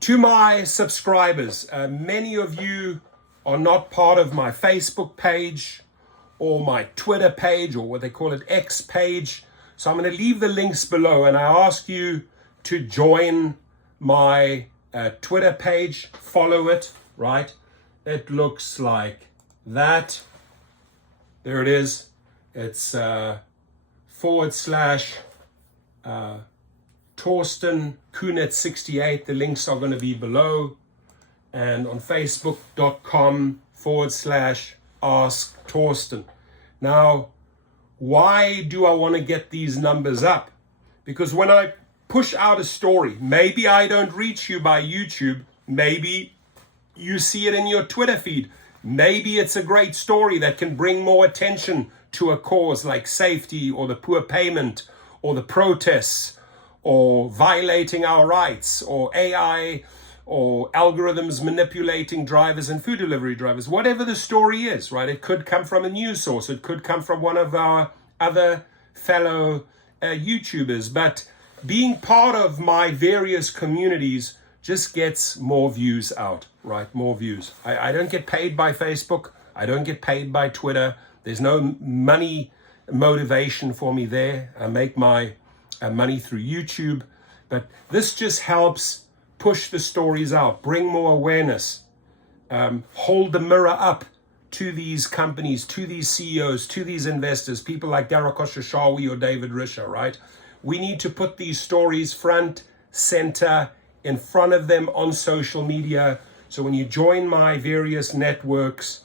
To my subscribers, many of you are not part of my Facebook page or my Twitter page, or what they call it, X page. So I'm going to leave the links below, and I ask you to join my Twitter page, follow it, right? It looks like that. There it is. It's /Torsten Kunet 68. The links are going to be below. And on facebook.com/Ask Torsten. Now, why do I want to get these numbers up? Because when I push out a story, maybe I don't reach you by YouTube, maybe you see it in your Twitter feed, maybe it's a great story that can bring more attention to a cause like safety or the poor payment or the protests or violating our rights or AI or algorithms manipulating drivers and food delivery drivers, whatever the story is, right? It could come from a news source. It could come from one of our other fellow YouTubers. But being part of my various communities just gets more views out, right? More views. I don't get paid by Facebook. I don't get paid by Twitter. There's no money motivation for me there. I make my money through YouTube. But this just helps push the stories out, bring more awareness, hold the mirror up to these companies, to these CEOs, to these investors, people like Darren Khosrowshahi or David Risher, right? We need to put these stories front, center, in front of them on social media. So when you join my various networks,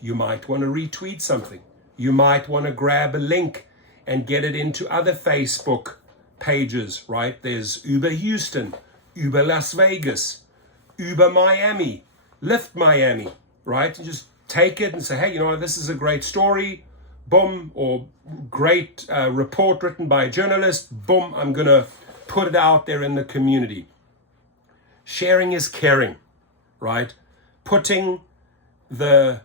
you might want to retweet something. You might want to grab a link and get it into other Facebook pages, right? There's Uber Houston, Uber Las Vegas, Uber Miami, Lyft Miami, right? And just take it and say, hey, you know, this is a great story, boom, or great report written by a journalist, boom, I'm going to put it out there in the community. Sharing is caring, right? Putting the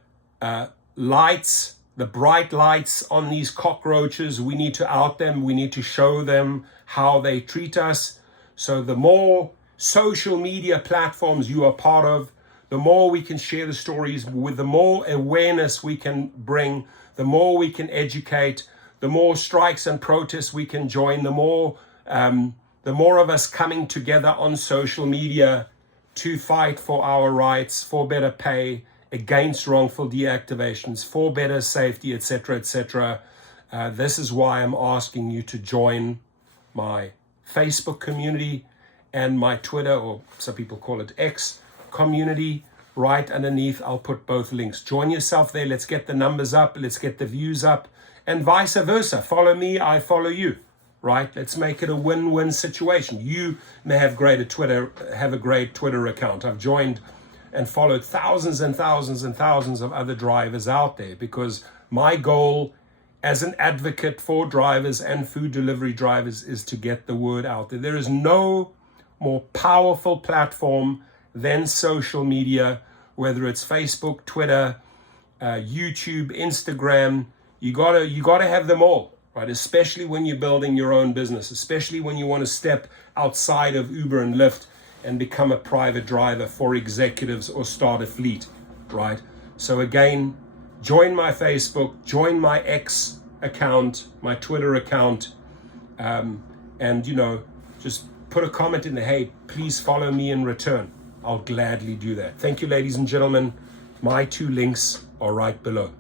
lights, the bright lights on these cockroaches, we need to out them, we need to show them how they treat us. So the more social media platforms you are part of, the more we can share the stories, with the more awareness we can bring, the more we can educate, the more strikes and protests we can join, the more of us coming together on social media to fight for our rights, for better pay, against wrongful deactivations, for better safety, etc., etc. This is why I'm asking you to join my Facebook community and my Twitter, or some people call it X, community. Right underneath, I'll put both links. Join yourself there. Let's get the numbers up. Let's get the views up. And vice versa. Follow me, I follow you. Right? Let's make it a win-win situation. You may have a great Twitter account. I've joined and followed thousands and thousands and thousands of other drivers out there, because my goal as an advocate for drivers and food delivery drivers is to get the word out there. There is no more powerful platform than social media, whether it's Facebook, Twitter, YouTube, Instagram. You gotta have them all, right? Especially when you're building your own business, especially when you want to step outside of Uber and Lyft and become a private driver for executives or start a fleet, right? So again, join my Facebook, join my X account, my Twitter account, and just put a comment in there, hey, please follow me in return. I'll gladly do that. Thank you, ladies and gentlemen. My 2 links are right below.